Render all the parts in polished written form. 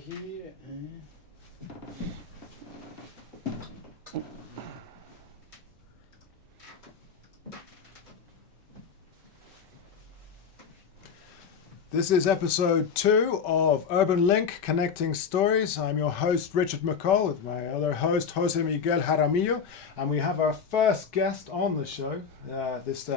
here. This is episode 2 of Urban Link Connecting Stories. I'm your host, Richard McColl, with my other host, Jose Miguel Jaramillo. And we have our first guest on the show, this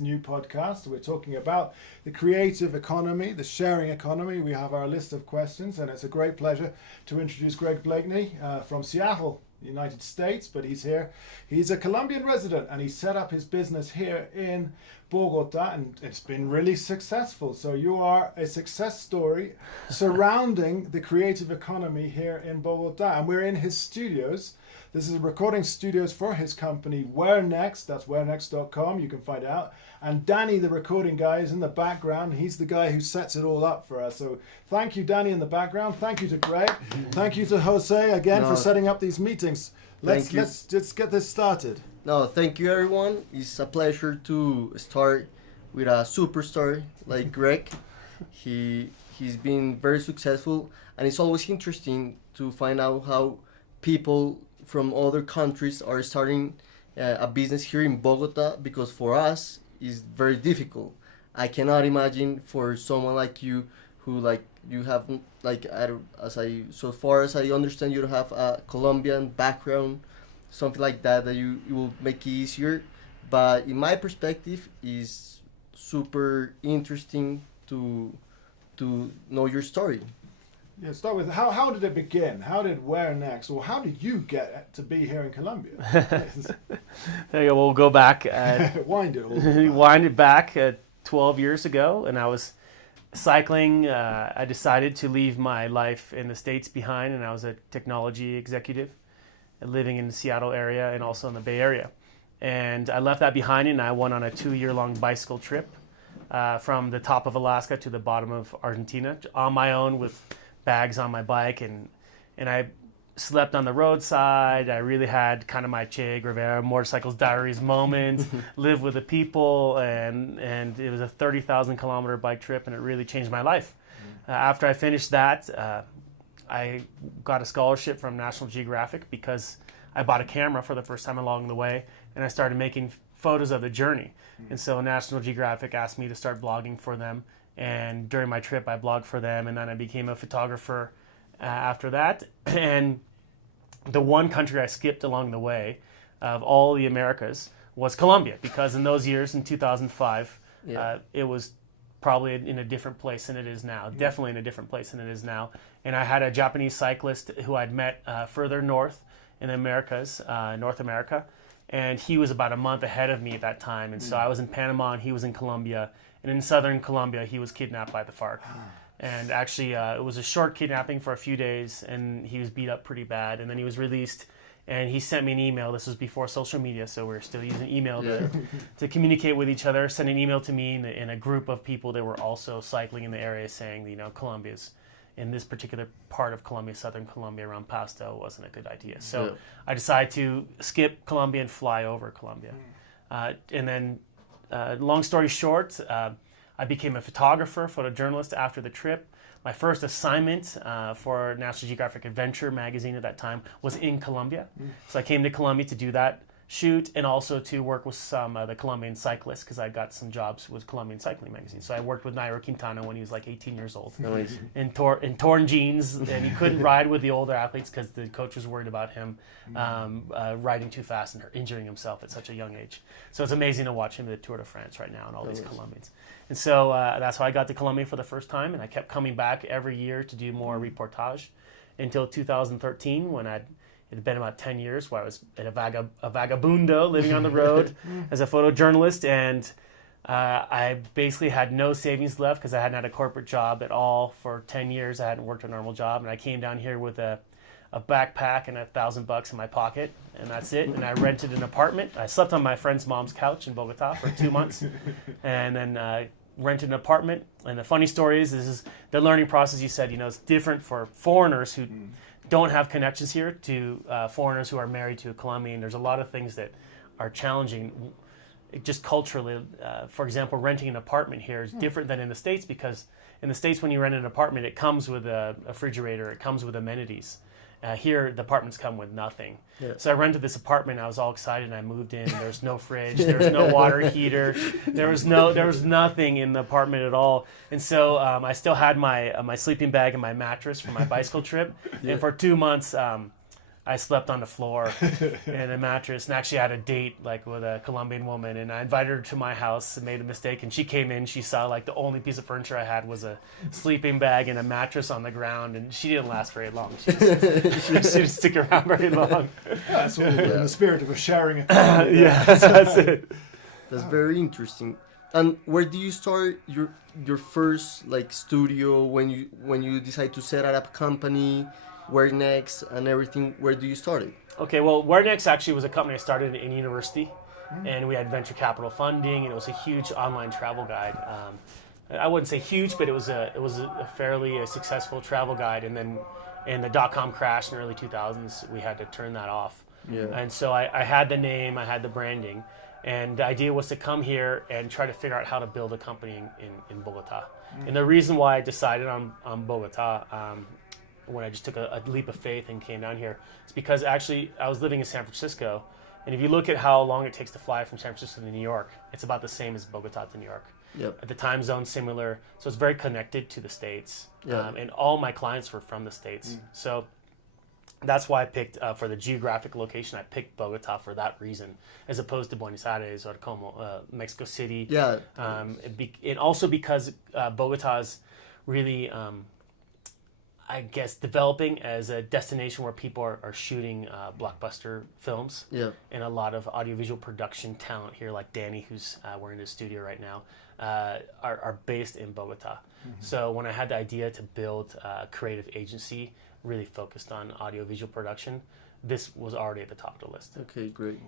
new podcast. We're talking about the creative economy, the sharing economy. We have our list of questions, and it's a great pleasure to introduce Gregg Bleakney from Seattle, United States, but he's here. He's a Colombian resident, and he set up his business here in Bogotá, and it's been really successful. So you are a success story surrounding the creative economy here in Bogotá, and we're in his studios. This is recording studios for his company WhereNext. That's wherenext.com. You can find out. And Danny, the recording guy, is in the background. He's the guy who sets it all up for us. So thank you, Danny, in the background. Thank you to Greg. Thank you to Jose again for setting up these meetings. Let's just get this started. No, thank you, everyone. It's a pleasure to start with a superstar like Greg. He's been very successful, and it's always interesting to find out how people from other countries are starting a business here in Bogota, because for us it's very difficult. I cannot imagine for someone like you who you have so far as I understand, you have a Colombian background, something like that you will make it easier. But in my perspective, is super interesting to know your story. Yeah, start with how did it begin? How did WhereNext, or how did you get to be here in Colombia? There you go. We'll go back. Wind it all. Wind it back 12 years ago, and I was cycling. I decided to leave my life in the States behind, and I was a technology executive living in the Seattle area and also in the Bay Area. And I left that behind, and I went on a 2-year-long bicycle trip from the top of Alaska to the bottom of Argentina on my own with bags on my bike, and I slept on the roadside. I really had kind of my Che Guevara Motorcycles Diaries moment, lived with the people, and it was a 30,000 kilometer bike trip, and it really changed my life. After I finished that, I got a scholarship from National Geographic because I bought a camera for the first time along the way, and I started making photos of the journey. And so National Geographic asked me to start blogging for them, and during my trip I blogged for them, and then I became a photographer after that. And the one country I skipped along the way of all the Americas was Colombia, because in those years, in 2005, it was probably in a different place than it is now. Definitely in a different place than it is now. And I had a Japanese cyclist who I'd met further north in the Americas, North America, and he was about a month ahead of me at that time. And so I was in Panama and he was in Colombia. And in southern Colombia, he was kidnapped by the FARC. And actually, it was a short kidnapping for a few days, and he was beat up pretty bad. And then he was released, and he sent me an email. This was before social media, so we're still using email to communicate with each other. Sent an email to me in a group of people that were also cycling in the area, saying, Colombia's in this particular part of Colombia, southern Colombia, around Pasto, wasn't a good idea. So I decided to skip Colombia and fly over Colombia. And then, long story short, I became a photographer, photojournalist after the trip. My first assignment for National Geographic Adventure magazine at that time was in Colombia. So I came to Colombia to do that shoot, and also to work with some of the Colombian cyclists, because I got some jobs with Colombian Cycling Magazine. So I worked with Nairo Quintana when he was like 18 years old, in torn jeans, and he couldn't ride with the older athletes because the coach was worried about him riding too fast and injuring himself at such a young age. So it's amazing to watch him at the Tour de France right now and all these Colombians. And so that's how I got to Colombia for the first time, and I kept coming back every year to do more reportage until 2013, when it had been about 10 years where I was at a vagabundo, living on the road as a photojournalist, and I basically had no savings left because I hadn't had a corporate job at all for 10 years. I hadn't worked a normal job, and I came down here with a backpack and $1,000 in my pocket, and that's it. And I rented an apartment. I slept on my friend's mom's couch in Bogota for 2 months, and then rented an apartment. And the funny story is, this is the learning process. You said, it's different for foreigners who don't have connections here to foreigners who are married to a Colombian. There's a lot of things that are challenging just culturally. For example, renting an apartment here is different than in the States, because In the States, when you rent an apartment, it comes with a refrigerator, it comes with amenities. Here, the apartments come with nothing. Yeah. So I rented this apartment. I was all excited, and I moved in. There's no fridge. There's no water heater. There was nothing in the apartment at all. And so I still had my sleeping bag and my mattress for my bicycle trip. Yeah. And for 2 months, I slept on the floor in a mattress, and actually I had a date like with a Colombian woman, and I invited her to my house and made a mistake, and she came in, she saw like the only piece of furniture I had was a sleeping bag and a mattress on the ground, and she didn't last very long. She didn't stick around very long. That's all in the spirit of a sharing it. Yeah, that's it. That's very interesting. And where do you start your first like studio when you decide to set up a company? WhereNext and everything, where do you start it? Okay, well, WhereNext actually was a company I started in university, and we had venture capital funding, and it was a huge online travel guide. I wouldn't say huge, but it was a fairly successful travel guide. And then in the dot-com crash in the early 2000s, we had to turn that off. Yeah. And so I had the name, I had the branding, and the idea was to come here and try to figure out how to build a company in Bogotá. And the reason why I decided on Bogotá, when I just took a leap of faith and came down here, it's because actually I was living in San Francisco, and if you look at how long it takes to fly from San Francisco to New York, it's about the same as Bogotá to New York. Yep. The time zone similar, so it's very connected to the States. Yeah. And all my clients were from the States. So that's why I picked, for the geographic location, I picked Bogotá for that reason, as opposed to Buenos Aires or Como, Mexico City. Yeah. And also because Bogotá is really, I guess, developing as a destination where people are shooting blockbuster films. Yeah. And a lot of audiovisual production talent here, like Danny, who's we're in his studio right now, are based in Bogotá. So when I had the idea to build a creative agency really focused on audiovisual production, this was already at the top of the list. Okay, great.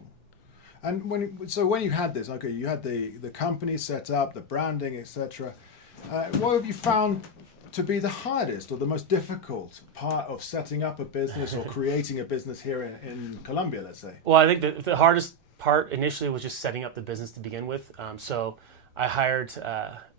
And when you had this, okay, you had the company set up, the branding, etc. What have you found to be the hardest or the most difficult part of setting up a business or creating a business here in Colombia, let's say? Well, I think the hardest part initially was just setting up the business to begin with. So I hired,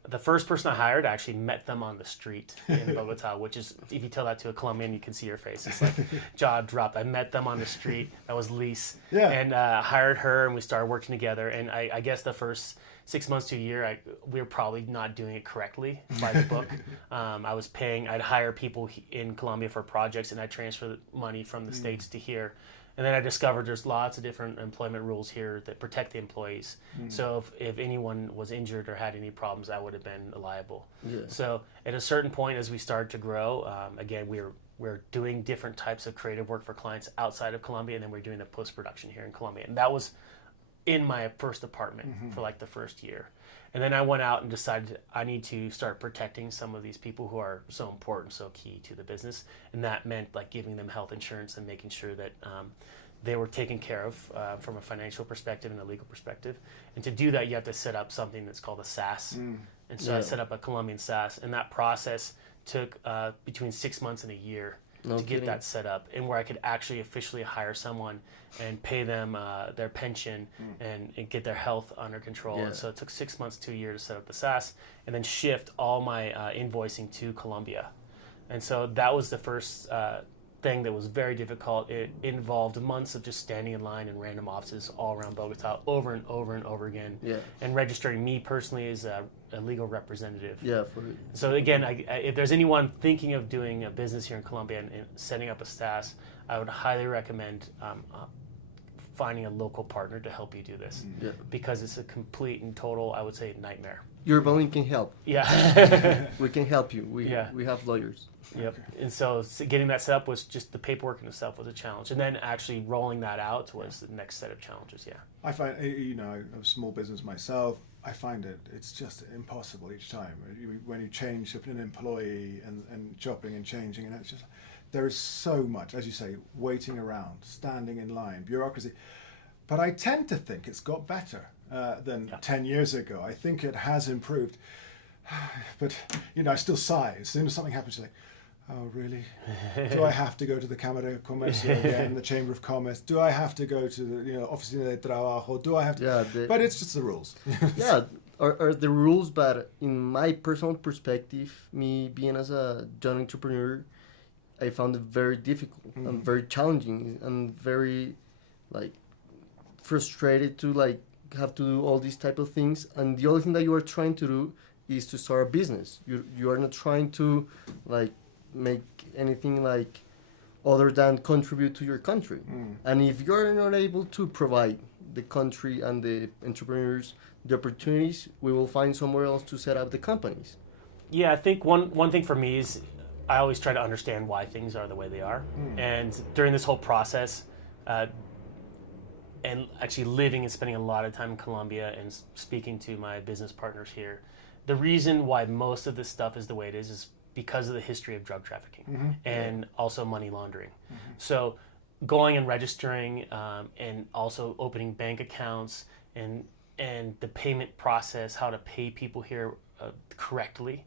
the first person I hired, I actually met them on the street in Bogotá, which is, if you tell that to a Colombian, you can see her face. It's like jaw dropped. I met them on the street. That was Lise. Yeah. And hired her, and we started working together. And I guess the first 6 months to a year, we were probably not doing it correctly by the book. I'd hire people in Colombia for projects, and I'd transfer the money from the States to here. And then I discovered there's lots of different employment rules here that protect the employees. So if anyone was injured or had any problems, I would have been liable. Yeah. So at a certain point, as we started to grow, again, we're doing different types of creative work for clients outside of Colombia, and then we're doing the post-production here in Colombia. And that was in my first apartment for like the first year. And then I went out and decided I need to start protecting some of these people who are so important, so key to the business. And that meant like giving them health insurance and making sure that they were taken care of from a financial perspective and a legal perspective. And to do that, you have to set up something that's called a SAS. And so I set up a Colombian SAS, and that process took between 6 months and a year to get that set up, and where I could actually officially hire someone and pay them their pension and get their health under control. Yeah. And so it took 6 months to a year to set up the SAS, and then shift all my invoicing to Colombia. And so that was the first thing that was very difficult. It involved months of just standing in line in random offices all around Bogotá over and over and over again, and registering me personally as a legal representative. Yeah. So again, if there's anyone thinking of doing a business here in Colombia and setting up a SAS, I would highly recommend finding a local partner to help you do this, because it's a complete and total, I would say, nightmare. Urban can help. Yeah. We can help you. We have lawyers. Yep. And so getting that set up was just the paperwork in itself was a challenge, and then actually rolling that out was the next set of challenges. Yeah. I find, I'm a small business myself. I find it's just impossible each time when you change an employee and chopping and changing, and it's just, there is so much, as you say, waiting around, standing in line, bureaucracy. But I tend to think it's got better than 10 years ago. I think it has improved. But, I still sigh. As soon as something happens, you're like, oh, really? Do I have to go to the Cámara de Comercio again, the Chamber of Commerce? Do I have to go to the Oficina de Trabajo? Do I have to? Yeah, but it's just the rules. Yeah, are the rules, but in my personal perspective, me being as a young entrepreneur, I found it very difficult and very challenging and very like frustrated to like have to do all these type of things. And the only thing that you are trying to do is to start a business. You are not trying to like make anything like other than contribute to your country. And if you're not able to provide the country and the entrepreneurs the opportunities, we will find somewhere else to set up the companies. Yeah, I think one thing for me is I always try to understand why things are the way they are. And during this whole process, and actually living and spending a lot of time in Colombia and speaking to my business partners here, the reason why most of this stuff is the way it is because of the history of drug trafficking and also money laundering. So going and registering and also opening bank accounts and the payment process, how to pay people here correctly,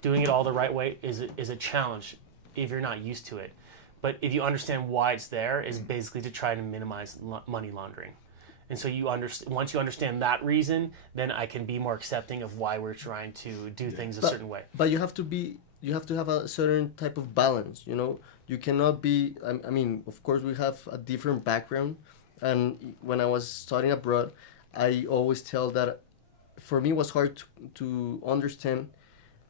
doing it all the right way is a challenge if you're not used to it. But if you understand why it's there, is basically to try to minimize money laundering. And so once you understand that reason, then I can be more accepting of why we're trying to do things a certain way. But you have to have a certain type of balance, you know? You cannot be, I mean, of course we have a different background. And when I was studying abroad, I always tell that for me it was hard to understand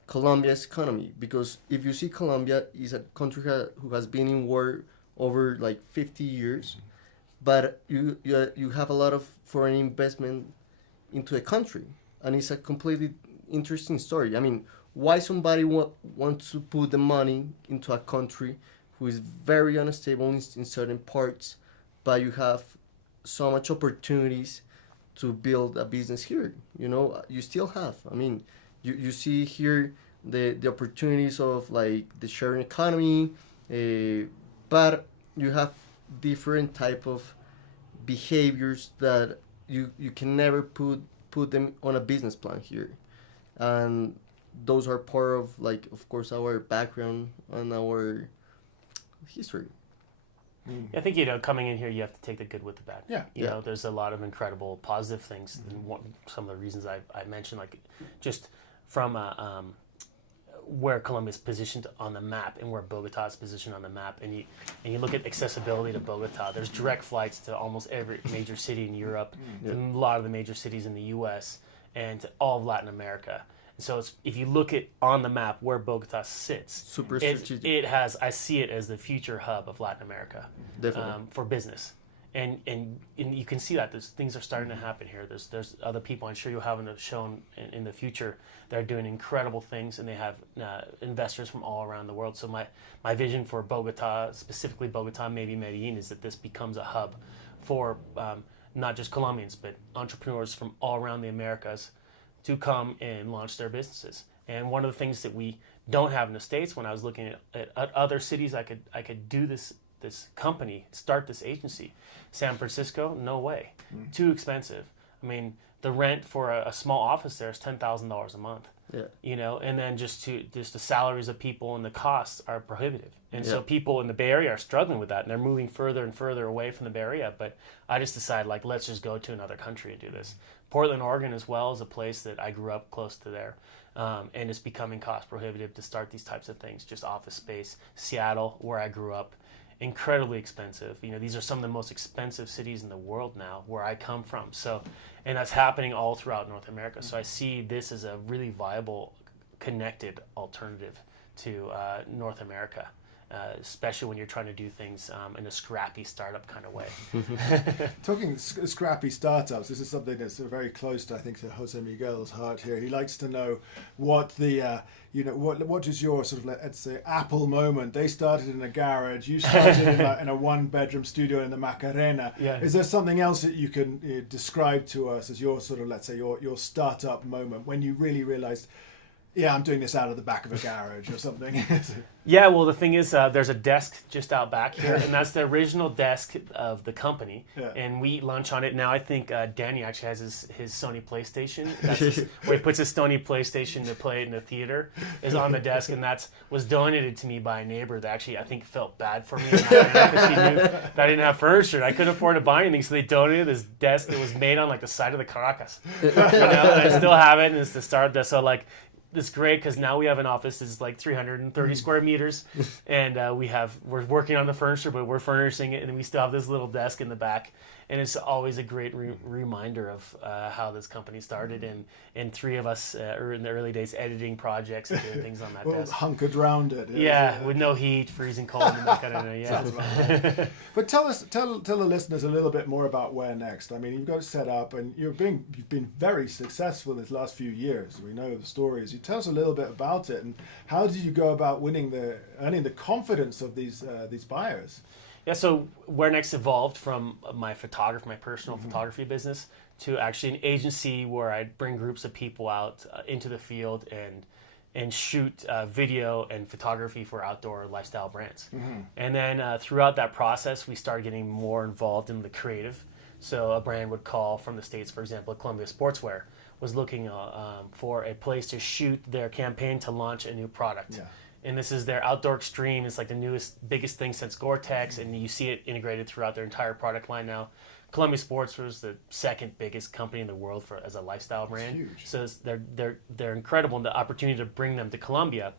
Colombia's economy, because if you see Colombia is a country who has been in war over like 50 years, but you have a lot of foreign investment into the country, and it's a completely interesting story. I mean, why somebody wants to put the money into a country who is very unstable in certain parts, but you have so much opportunities to build a business here. You know, you still have. I mean, you see here the opportunities of like the sharing economy, but you have different type of behaviors that you can never put them on a business plan here, and those are part of like, of course, our background and our history. I think, you know, coming in here, you have to take the good with the bad. You know, there's a lot of incredible positive things. And some of the reasons I mentioned, like just from where Colombia is positioned on the map and where Bogotá is positioned on the map, and you look at accessibility to Bogotá. There's direct flights to almost every major city in Europe, to a lot of the major cities in the U.S., and to all of Latin America. So if you look at on the map where Bogotá sits, Super strategic. I see it as the future hub of Latin America, for business, and you can see that things are starting to happen here. There's other people, I'm sure you'll have shown in the future, that are doing incredible things, and they have investors from all around the world. So my vision for Bogotá, specifically Bogotá, maybe Medellin, is that this becomes a hub for not just Colombians, but entrepreneurs from all around the Americas to come and launch their businesses. And one of the things that we don't have in the States, when I was looking at other cities I could do this company, start this agency. San Francisco, no way. Too expensive. I mean, the rent for a small office there is $10,000 a month. You know, and then just the salaries of people and the costs are prohibitive. And so people in the Bay Area are struggling with that, and they're moving further and further away from the Bay Area. But I just decided, like, let's just go to another country and do this. Portland, Oregon, as well, is a place that I grew up close to there, and it's becoming cost prohibitive to start these types of things, just office space. Seattle, where I grew up, incredibly expensive. You know, these are some of the most expensive cities in the world now, where I come from. So, and that's happening all throughout North America. So I see this as a really viable, connected alternative to North America. Especially when you're trying to do things in a scrappy startup kind of way. Talking scrappy startups, this is something that's very close to, I think, to Jose Miguel's heart here. He likes to know what the, what is your sort of, let's say, Apple moment? They started in a garage. You started in a one-bedroom studio in the Macarena. Is there something else that you can describe to us as your sort of, let's say, your startup moment when you really realized, Yeah, I'm doing this out of the back of a garage or something. Yeah, well, the thing is, there's a desk just out back here, and that's the original desk of the company. Yeah. And we eat lunch on it. Now I think Danny actually has his Sony PlayStation. That's where he puts his Sony PlayStation to play it in the theater, is on the desk, and was donated to me by a neighbor that actually I think felt bad for me. Because she knew that I didn't have furniture and I couldn't afford to buy anything, so they donated this desk that was made on like the side of the Caracas. And I still have it, and it's the start desk. So like, it's great because now we have an office that's like 330 square meters, and we're working on the furniture, but we're furnishing it, and we still have this little desk in the back, and it's always a great reminder of how this company started, and three of us are in the early days editing projects and doing things on that desk. Hunkered round it. Yeah, with no heat, freezing cold, and that kind of thing. Yeah. But tell the listeners a little bit more about WhereNext. I mean, you've got it set up, and you've been very successful in the last few years. We know the stories. You tell us a little bit about it, and how did you go about earning the confidence of these buyers? Yeah, so WhereNext evolved from my personal photography business, to actually an agency where I'd bring groups of people out into the field and shoot video and photography for outdoor lifestyle brands. And then throughout that process, we started getting more involved in the creative. So a brand would call from the States, for example, Columbia Sportswear was looking for a place to shoot their campaign to launch a new product. Yeah. And this is their outdoor extreme. It's like the biggest thing since Gore-Tex, and you see it integrated throughout their entire product line now. Columbia Sports was the second biggest company in the world as a lifestyle brand. Huge. So they're incredible, and the opportunity to bring them to Colombia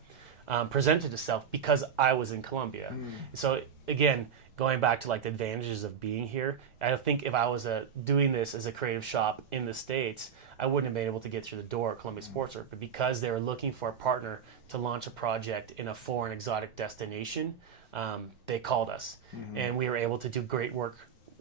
presented itself because I was in Colombia. So again, going back to like the advantages of being here, I think if I was doing this as a creative shop in the States, I wouldn't have been able to get through the door at Columbia Sportswear. But because they were looking for a partner to launch a project in a foreign exotic destination, they called us, and we were able to do great work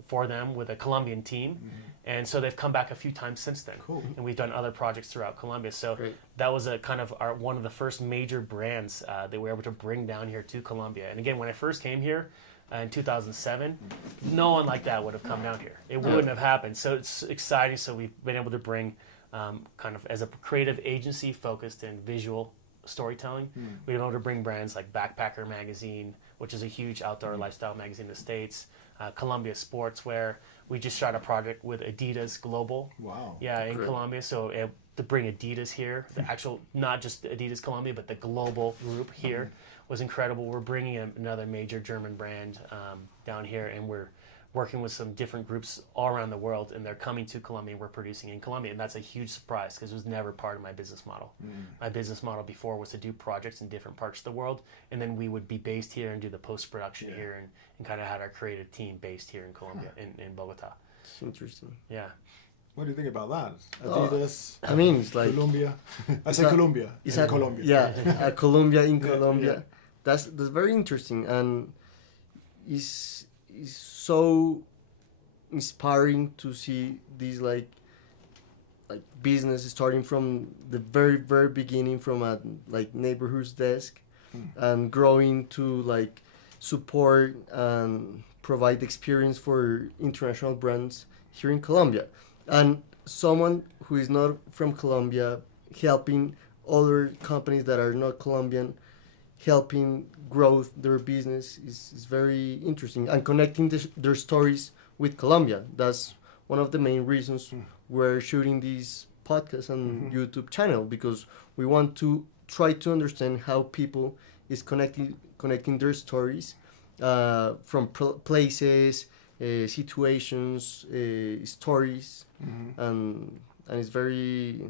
for them with a Colombian team. And so they've come back a few times since then. Cool. And we've done other projects throughout Colombia. So Great. that was a kind of one of the first major brands that we were able to bring down here to Colombia. And again, when I first came here in 2007, no one like that would have come down here. It wouldn't have happened. So it's exciting. So we've been able to bring kind of as a creative agency focused in visual storytelling. We've been able to bring brands like Backpacker Magazine, which is a huge outdoor lifestyle magazine in the States, Columbia Sportswear. We just shot a project with Adidas Global. Wow. Yeah, in Great. Colombia. So to bring Adidas here, the actual, not just Adidas Colombia, but the global group here was incredible. We're bringing another major German brand down here, and we're working with some different groups all around the world, and they're coming to Colombia, and we're producing in Colombia. And that's a huge surprise because it was never part of my business model. My business model before was to do projects in different parts of the world, and then we would be based here and do the post-production here, and kind of had our creative team based here in Colombia, in Bogotá. It's interesting. Yeah. What do you think about that? Oh, Adidas, I mean, it's like Colombia. I say a- Colombia. it's in a Colombia. Yeah, Colombia in Yeah, Colombia. yeah. That's very interesting, and is so inspiring to see these like business starting from the very beginning, from a like neighborhood's desk, and growing to like support and provide experience for international brands here in Colombia, and someone who is not from Colombia helping other companies that are not Colombian, helping grow their business is very interesting, and connecting their stories with Colombia. That's one of the main reasons we're shooting this podcast and YouTube channel, because we want to try to understand how people is connecting their stories from places, situations, stories, and it's very,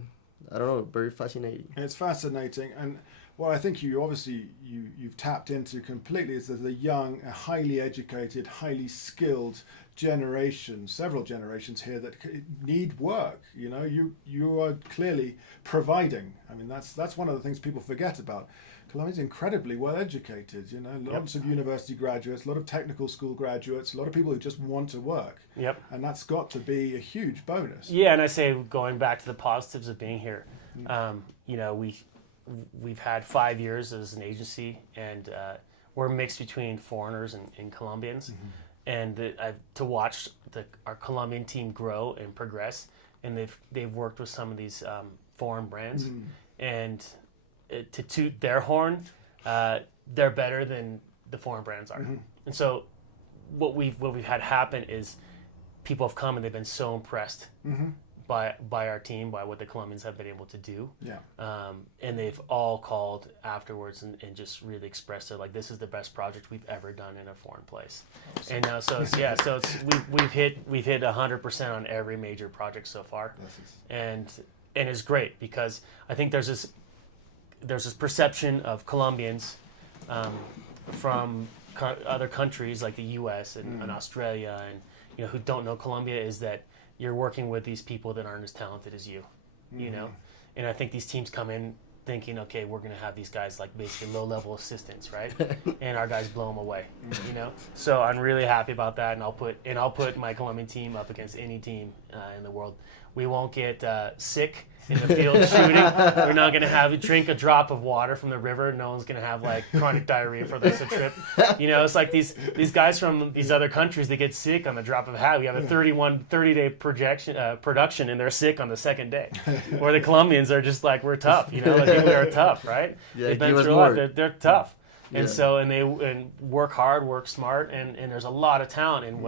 I don't know, very fascinating. It's fascinating, and what I think you've tapped into completely is the young, highly educated, highly skilled generation, several generations here that need work. You know, you are clearly providing. I mean, that's one of the things people forget about. Colombia's incredibly well educated. You know, lots of university graduates, a lot of technical school graduates, a lot of people who just want to work. Yep. And that's got to be a huge bonus. Yeah, and I say, going back to the positives of being here, you know, we've had 5 years as an agency, and we're mixed between foreigners and Colombians. And to watch our Colombian team grow and progress, and they've worked with some of these foreign brands, and to toot their horn, they're better than the foreign brands are. And so what we've had happen is people have come and they've been so impressed by our team, by what the Colombians have been able to do. And they've all called afterwards and just really expressed it, like, this is the best project we've ever done in a foreign place. Awesome. And so it's we've hit 100% on every major project so far. And it's great because I think there's this perception of Colombians from other countries like the U.S. and Australia and who don't know Colombia, is that you're working with these people that aren't as talented as you, and I think these teams come in thinking, okay, we're going to have these guys like basically low-level assistants, right? And our guys blow them away, So I'm really happy about that, and I'll put my Colombian team up against any team in the world. We won't get sick in the field shooting. We're not going to drink a drop of water from the river. No one's going to have like chronic diarrhea for this trip. It's like these guys from these other countries, they get sick on the drop of a hat. We have a 30-day production and they're sick on the second day. Or the Colombians are just like, we're tough, like they're tough, right? Yeah, they've been through a lot. They're tough. And so they work hard, work smart, and there's a lot of talent. And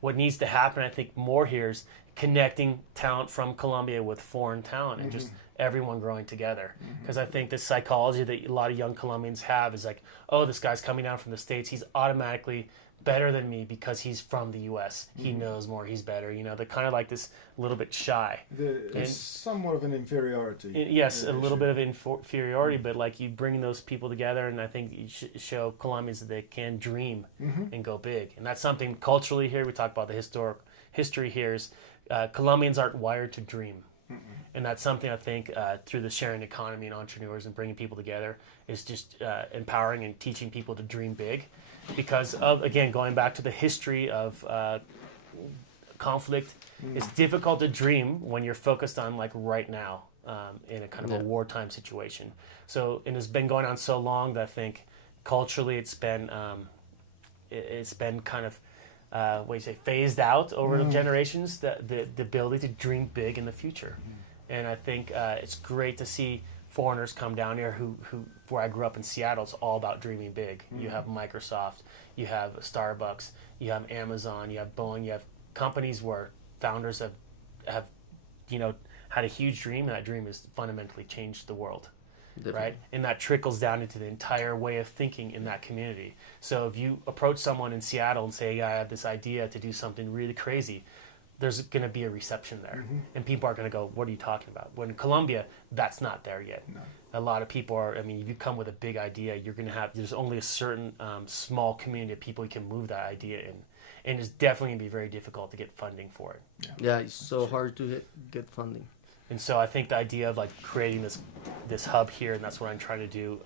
what needs to happen, I think, more here is connecting talent from Colombia with foreign talent and just everyone growing together. Because I think the psychology that a lot of young Colombians have is like, oh, this guy's coming down from the States, he's automatically better than me because he's from the U.S. He knows more, he's better. They're kind of like this little bit shy. It's somewhat of an inferiority. Yes, a little bit of inferiority, but like you bring those people together, and I think you show Colombians that they can dream and go big. And that's something culturally here, we talk about the history here is Colombians aren't wired to dream. And that's something I think through the sharing economy and entrepreneurs and bringing people together is just empowering and teaching people to dream big. Because of, again, going back to the history of conflict, it's difficult to dream when you're focused on like right now in a kind of a wartime situation. So, and it's been going on so long that I think culturally it's been kind of phased out over the generations, the ability to dream big in the future. And I think it's great to see foreigners come down here who where I grew up in Seattle, it's all about dreaming big. You have Microsoft, you have Starbucks, you have Amazon, you have Boeing, you have companies where founders have had a huge dream, and that dream has fundamentally changed the world. Definitely. Right? And that trickles down into the entire way of thinking in that community. So if you approach someone in Seattle and say, yeah, I have this idea to do something really crazy, there's going to be a reception there. And people are going to go, what are you talking about? When in Colombia, that's not there yet. No. A lot of people are, if you come with a big idea, you're going to have, there's only a certain small community of people you can move that idea in. And it's definitely going to be very difficult to get funding for it. Yeah, it's so hard to get funding. And so I think the idea of like creating this hub here, and that's what I'm trying to do,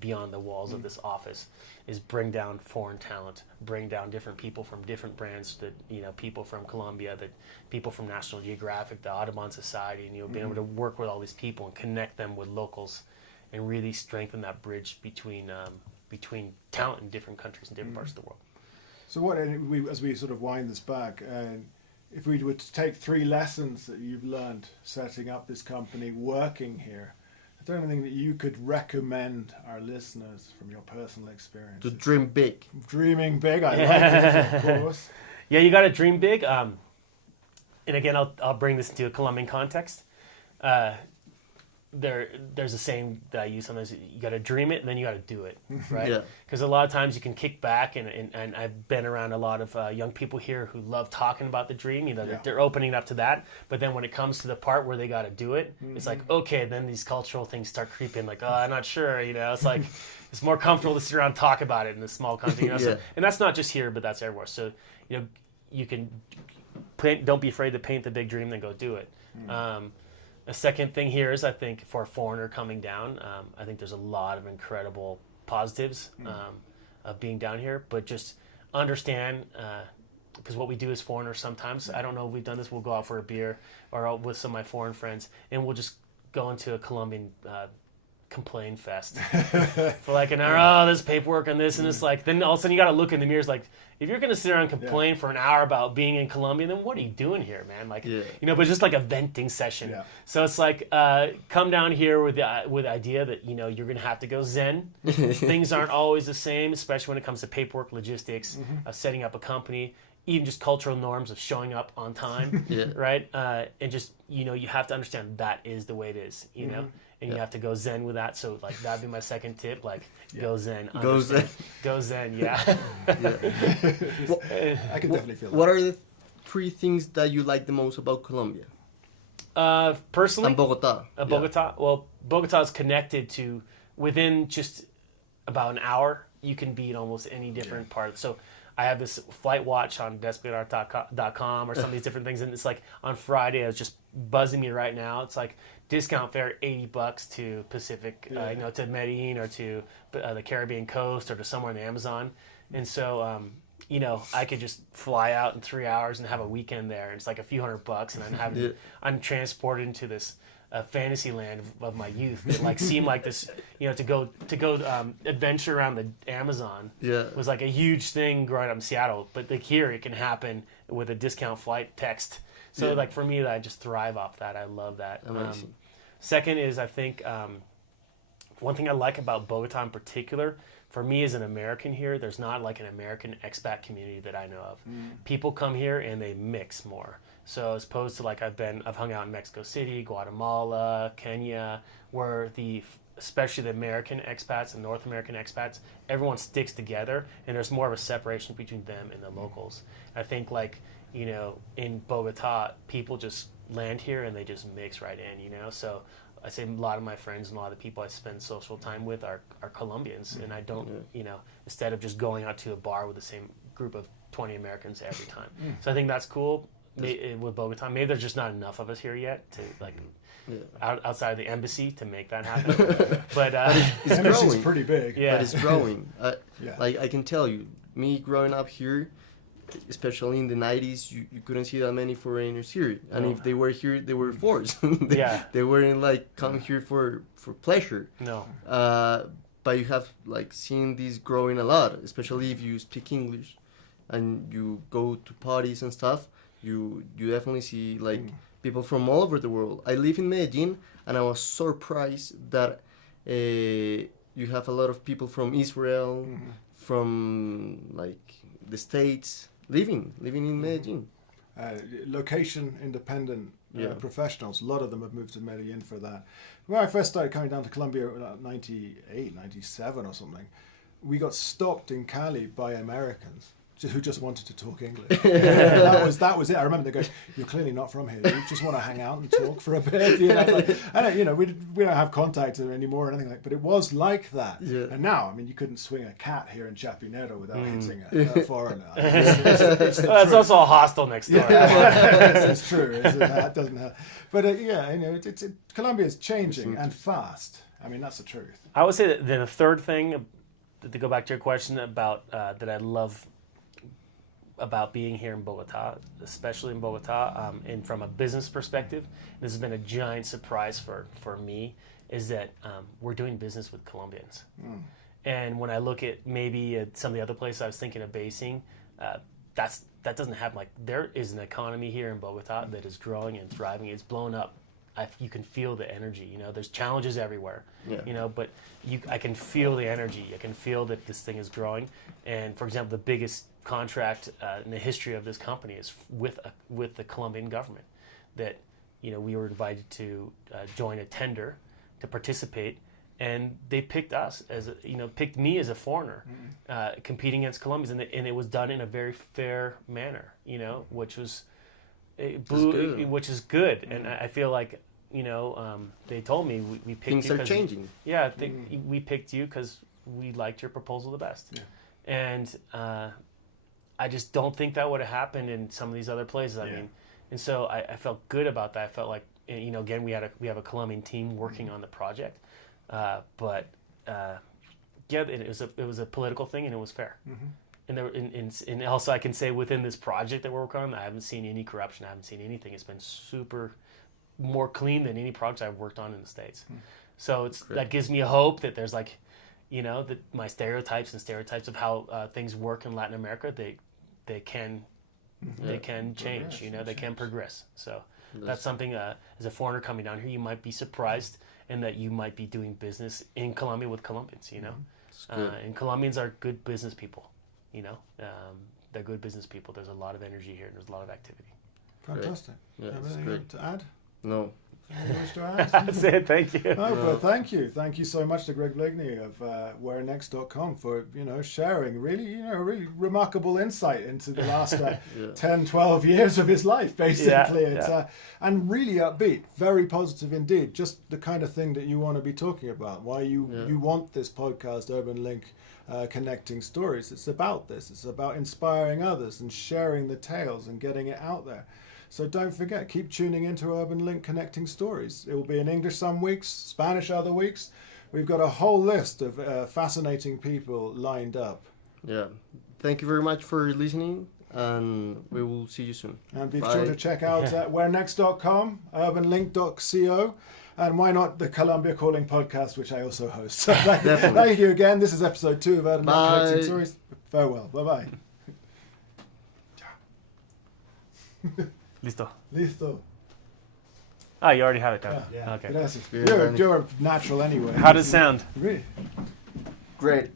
beyond the walls of this office, is bring down foreign talent, bring down different people from different brands, that people from Colombia, that people from National Geographic, the Audubon Society, and being able to work with all these people and connect them with locals, and really strengthen that bridge between talent in different countries and different parts of the world. So as we sort of wind this back, if we were to take 3 lessons that you've learned setting up this company, working here, is there anything that you could recommend our listeners from your personal experience? To dream big. Dreaming big, I like it, of course. Yeah, you got to dream big. And again, I'll bring this into a Colombian context. There's a saying that I use sometimes: you got to dream it and then you got to do it, right? Because a lot of times you can kick back, and I've been around a lot of young people here who love talking about the dream. They're opening up to that, but then when it comes to the part where they got to do it, it's like, okay, then these cultural things start creeping. Like, oh, I'm not sure. It's like it's more comfortable to sit around and talk about it in a small country. So, and that's not just here, but that's everywhere. So you can don't be afraid to paint the big dream, then go do it. A second thing here is, I think, for a foreigner coming down, I think there's a lot of incredible positives of being down here, but just understand, because what we do as foreigners sometimes, I don't know if we've done this, we'll go out for a beer or out with some of my foreign friends, and we'll just go into a Colombian complain fest for like an hour. Oh, there's paperwork on this, and it's like, then all of a sudden you got to look in the mirror. It's like, if you're gonna sit around and complain for an hour about being in Colombia, then what are you doing here, man? Like, you know, but just like a venting session. Yeah. So it's like, come down here with the idea that, you know, you're gonna have to go zen. Things aren't always the same, especially when it comes to paperwork, logistics, setting up a company, even just cultural norms of showing up on time, right? And just, you know, you have to understand that is the way it is, you know. And you have to go zen with that. So, like, that'd be my second tip. Like, go zen. Go zen. Go zen, yeah. I can definitely feel that. What are the 3 things that you like the most about Colombia? Personally? And Bogotá. Bogotá? Well, Bogotá is connected to, within just about an hour, you can be in almost any different part. So, I have this flight watch on desperatart.com or some of these different things, and it's like on Friday, it's just buzzing me right now. It's like discount fare $80 to Pacific, you know, to Medellin or to the Caribbean coast or to somewhere in the Amazon. And so, you know, I could just fly out in 3 hours and have a weekend there. And it's like a few $100, and I'm transported into this fantasy land of my youth. It like seemed like this, you know, to go adventure around the Amazon was like a huge thing growing up in Seattle. But like here, it can happen with a discount flight text. So like for me, I just thrive off that. I love that. Second is, I think one thing I like about Bogotá in particular, for me as an American here, there's not like an American expat community that I know of. People come here and they mix more. So as opposed to like I've hung out in Mexico City, Guatemala, Kenya, where especially the American expats and North American expats, everyone sticks together, and there's more of a separation between them and the locals. I think like, you know, in Bogotá, people just land here and they just mix right in, you know. So I say a lot of my friends and a lot of the people I spend social time with are Colombians, and I don't, you know, instead of just going out to a bar with the same group of 20 Americans every time. So I think that's cool. With Bogotá, maybe there's just not enough of us here yet to like outside of the embassy to make that happen. But it's growing. Pretty big. But it's growing. Like I can tell you, me growing up here, especially in the 90s, you couldn't see that many foreigners here, and if they were here, they were forced. They weren't like come here for pleasure. No. But you have like seen this growing a lot, especially if you speak English, and you go to parties and stuff. You definitely see like people from all over the world. I live in Medellin, and I was surprised that you have a lot of people from Israel, from like the States, living in Medellin. Location independent professionals, a lot of them have moved to Medellin for that. When I first started coming down to Colombia in 98, 97 or something, we got stopped in Cali by Americans who just wanted to talk English. that was it. I remember they go, "You're clearly not from here. You just want to hang out and talk for a bit." You know, like, I don't, you know, we don't have contact anymore or anything like. But it was like that. And now, I mean, you couldn't swing a cat here in Chapinero without hitting a foreigner. I mean, it's also a hostel next door. It's true. That doesn't have. But yeah, you know, Colombia is changing and fast. I mean, that's the truth. I would say that the third thing, to go back to your question about that I love about being here in Bogotá, especially in Bogotá, and from a business perspective, this has been a giant surprise for me, is that we're doing business with Colombians. And when I look at maybe some of the other places I was thinking of basing, that doesn't happen. Like, there is an economy here in Bogotá that is growing and thriving. It's blown up. You can feel the energy. You know, there's challenges everywhere. You know, but I can feel the energy. I can feel that this thing is growing. And for example, the biggest contract in the history of this company is with the Colombian government. That, you know, we were invited to join a tender to participate, and they picked us picked me as a foreigner, competing against Colombians, and it was done in a very fair manner. You know, which is good, and I feel like, you know, they told me we picked things you. Things are changing. Yeah, we picked you because we liked your proposal the best, and I just don't think that would have happened in some of these other places. I mean, and so I felt good about that. I felt like, you know, again, we have a Colombian team working on the project, but it was a political thing, and it was fair. And there, and also I can say within this project that we're working on, I haven't seen any corruption. I haven't seen anything. It's been super more clean than any project I've worked on in the States. So that gives me a hope that there's like, that my stereotypes of how things work in Latin America, they can change. They can progress. So that's something. As a foreigner coming down here, you might be surprised, in that you might be doing business in Colombia with Colombians. And Colombians are good business people. They're good business people. There's a lot of energy here, and there's a lot of activity. Fantastic. Yeah, Anything to add? No. Anything you wish to add? That's it. Thank you. No, but thank you so much to Gregg Bleakney of WhereNext.com for sharing really remarkable insight into the last 10, 12 years of his life. Basically, it's and really upbeat, very positive indeed. Just the kind of thing that you want to be talking about. Why you want this podcast, Urban Link. Connecting stories. It's about this. It's about inspiring others and sharing the tales and getting it out there. So don't forget, keep tuning into Urban Link Connecting Stories. It will be in English some weeks, Spanish other weeks. We've got a whole list of fascinating people lined up. Yeah. Thank you very much for listening, and we will see you soon. And be sure to check out wherenext.com, urbanlink.co, and why not the Colombia Calling podcast, which I also host. So thank you again. This is episode 2 of Urban Link Connecting Stories. Farewell. Bye-bye. Listo. Ah, you already have it down. Yeah. Okay. Gracias. You're a natural anyway. How does it sound? Really? Great.